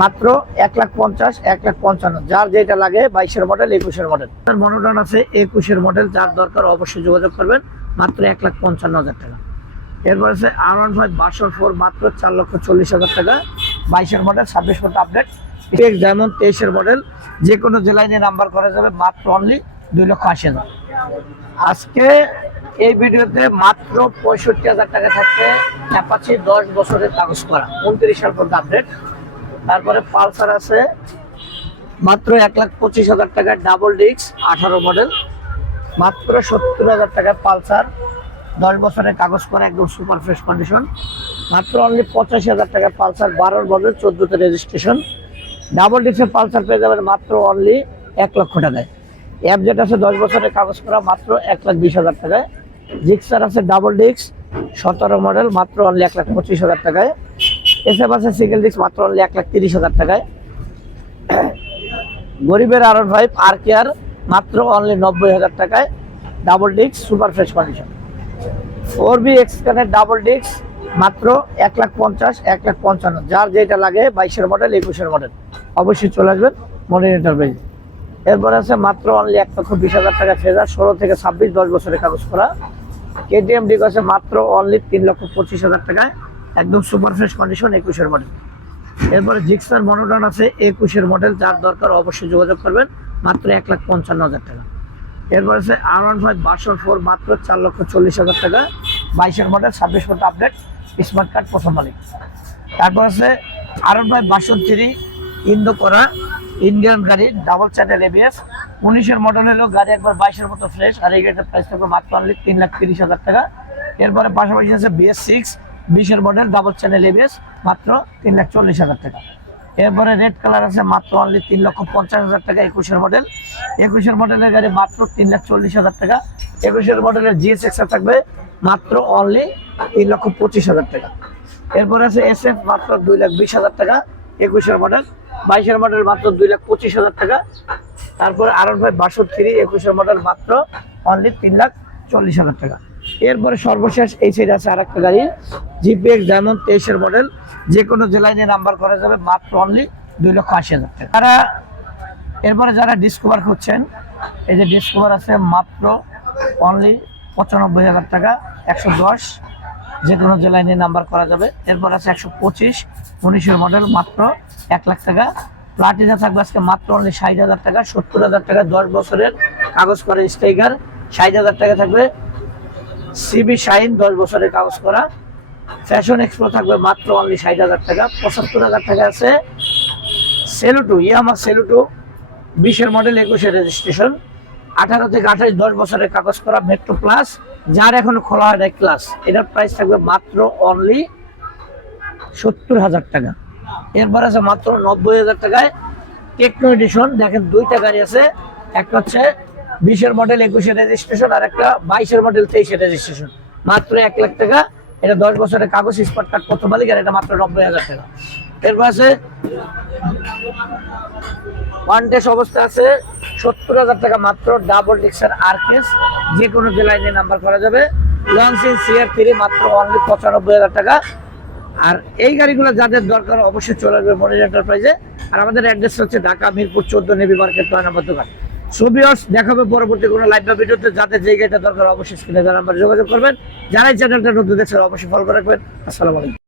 মাত্র এক লাখ পঞ্চাশ, এক লাখ পঞ্চান্ন। যার যেটা লাগে বাইশের মডেল একুশের মডেল মনোটন আছে, একুশের মডেল যার দরকার অবশ্যই যোগাযোগ করবেন, মাত্র এক লাখ পঞ্চান্ন হাজার টাকা। এরপর আছে আর ওয়ান ফাইভ বাসর ফোর মাত্র চার লক্ষ চল্লিশ হাজার টাকা। বাইশের মডেল ছাব্বিশ মতো আপডেট যেমন তেইশের মডেল যে কোনো জেলায় নিয়ে নাম্বার করা যাবে, মাত্র অনলি দুই লক্ষ আশি হাজার। আজকে এই ভিডিওতে মাত্র পঁয়ষট্টি হাজার টাকা থাকতে অ্যাপাচি দশ বছরের কাগজ করা, উনত্রিশ সাল পর্যন্ত আপডেট তারপরে পালসার আছে মাত্র এক লাখ পঁচিশ হাজার টাকায় ডাবল ডিস্ক, আঠারো মডেল। মাত্র সত্তর হাজার টাকায় পালসার, দশ বছরের কাগজ করা, একদম সুপার ফ্রেশ কন্ডিশন। মাত্র অনলি পঁচাশি হাজার টাকায় পালসার, বারোর মডেল, চোদ্দোতে রেজিস্ট্রেশন ডাবল ডিস্কের পালসার পেয়ে যাবেন মাত্র অনলি এক লক্ষ টাকায়। অ্যাপ যেটা আছে দশ বছরের কাগজ করা, মাত্র এক লাখ বিশ হাজার টাকায়। জিক্সার আছে ডাবল ডিস্ক সতেরো মডেল, মাত্র অনলি এক লাখ পঁচিশ হাজার টাকায়। এসএফ আছে সিঙ্গেল ডিস্ক মাত্র অনলি এক লাখ তিরিশ হাজার টাকায়। গরিবের আর ফাইভ আর কেয়ার মাত্র অনলি নব্বই হাজার টাকায়। Double disc super fresh condition four B এক্সকানের double disc মাত্র এক লাখ পঞ্চাশ, এক লাখ পঞ্চান্ন। যার যেটা লাগে, বাইশের মডেল একুশের মডেল অবশ্যই চলে আসবেন মনির এন্টারপ্রাইজ এরপর আছে মাত্র অনলি এক লক্ষ বিশ হাজার টাকা ফেজার, ষোলো থেকে ছাব্বিশ, দশ বছরের কাগজ করা। কেটিএম ডিগ আছে মাত্র অনলি তিন লক্ষ পঁচিশ হাজার টাকায়। একদম সুপার ফ্রেশ কন্ডিশন একুশের মডেল এরপরে জিক্সার মনোটন আছে, একুশের মডেল যার দরকার অবশ্যই যোগাযোগ করবেন, মাত্র এক লাখ পঞ্চান্ন হাজার টাকা। এরপর আছে আর ওয়ান ফাইভ বাসর ফোর মাত্র চার লক্ষ চল্লিশ হাজার টাকা। বাইশের মডেল ছাব্বিশ মতো আপডেট স্মার্ট কার্ড প্রথম মালিক তারপর আছে R one five version three Indo করা ইন্ডিয়ান গাড়ি ডাবল চ্যানেল এবিএস উনিশের মডেল হলো গাড়ি একবার বাইশের মতো ফ্রেশ আর এই গাড়িটার প্রাইস থাকবে মাত্র অনলি তিন লাখ তিরিশ হাজার টাকা। এরপরে পাশাপাশি আছে বিএস সিক্স বিশের মডেল ডাবল চ্যানেল এবিএস মাত্র তিন লাখ চল্লিশ হাজার টাকা। এরপরে রেড কালার আছে, মাত্র অনলি তিন লক্ষ পঞ্চাশ হাজার টাকা, একুশের মডেল একুশের মডেলের গাড়ি মাত্র তিন লাখ চল্লিশ হাজার টাকা। একুশের মডেলের জিএস এক্সা থাকবে মাত্র অনলি তিন লক্ষ পঁচিশ হাজার টাকা। এরপরে আছে এস এফ মাত্র দুই লাখ বিশ হাজার টাকা, একুশের মডেল বাইশের মডেল মাত্র দুই লাখ পঁচিশ হাজার টাকা। তারপরে আর ভাই বাষট্টি, একুশের মডেল মাত্র অনলি তিন লাখ চল্লিশ হাজার টাকা। এরপরে সর্বশেষ এই সাইড আছে আর একটা গাড়ি জিপিএক্স ডায়মন্ড তেইশের মডেল যে কোনো জেলায় নিয়ে নাম্বার করা যাবে মাত্র অনলি দুই লক্ষ আশি হাজার টাকা। তারা এরপরে যারা ডিসকভার করছেন এই যে ডিসকভার আছে মাত্র অনলি পঁচানব্বই হাজার টাকা, একশো দশ যে কোনো জেলায় নিয়ে নাম্বার করা যাবে। এরপর আছে একশো পঁচিশ, উনিশের মডেল মাত্র এক লাখ টাকা। প্লাটিনা থাকবে আজকে মাত্র অনলি ষাট হাজার টাকা, সত্তর হাজার টাকা, দশ বছরের কাগজ করে স্ট্রাইকার ষাট হাজার টাকা থাকবে। সিবি শাইন দশ বছরের কাগজ করা। ফ্যাশন এক্সপো থাকবে মাত্র অনলি ষাট হাজার টাকা, পঁচাত্তর হাজার টাকা আছে। সেলুটু ইয়ামা সেলুটু বিশের মডেল একুশে রেজিস্ট্রেশন আঠারো থেকে আঠাশ, দশ বছরের কাগজ করা মেট্রো প্লাস যার এখনও খোলা হয় নাই ক্লাস এটার প্রাইস থাকবে মাত্র অনলি সত্তর হাজার টাকা। এরপর আছে মাত্র নব্বই হাজার টাকায় টেকনো এডিশন দেখেন দুইটা গাড়ি আছে, একটা হচ্ছে বিশের মডেল একুশের রেজিস্ট্রেশন আর একটা বাইশের মডেল তেইশের রেজিস্ট্রেশন মাত্র এক লাখ টাকা। এটা দশ বছরের কাগজ স্পট কার্ড প্রথম মালিক, আর এটা মাত্র নব্বই হাজার টাকা। এরপর আছে ওয়ান অবস্থা আছে, সত্তর হাজার টাকা মাত্র ডাবল ডিক্সার আর কেস যে কোনো জেলায় নিয়ে নাম্বার করা যাবে। লঞ্চিং সিআর থ্রি মাত্র অনলি পঁচানব্বই হাজার টাকা। আর এই গাড়িগুলো যাদের দরকার, অবশ্যই চলে আসবে মনির এন্টারপ্রাইজে আর আমাদের অ্যাড্রেস হচ্ছে ঢাকা, মিরপুর, চোদ্দ নেভি মার্কেট, নয় নম্বর সোবিয়স দেখাবে পরবর্তী কোনো লাইভ বা ভিডিওতে, যাদের জায়গাটা দরকার, অবশ্যই স্ক্রিনে নাম্বার যোগাযোগ করবেন। যারাই চ্যানেলটা নতুন দেখছেন, অবশ্যই ফলো রাখবেন। আসসালামু আলাইকুম।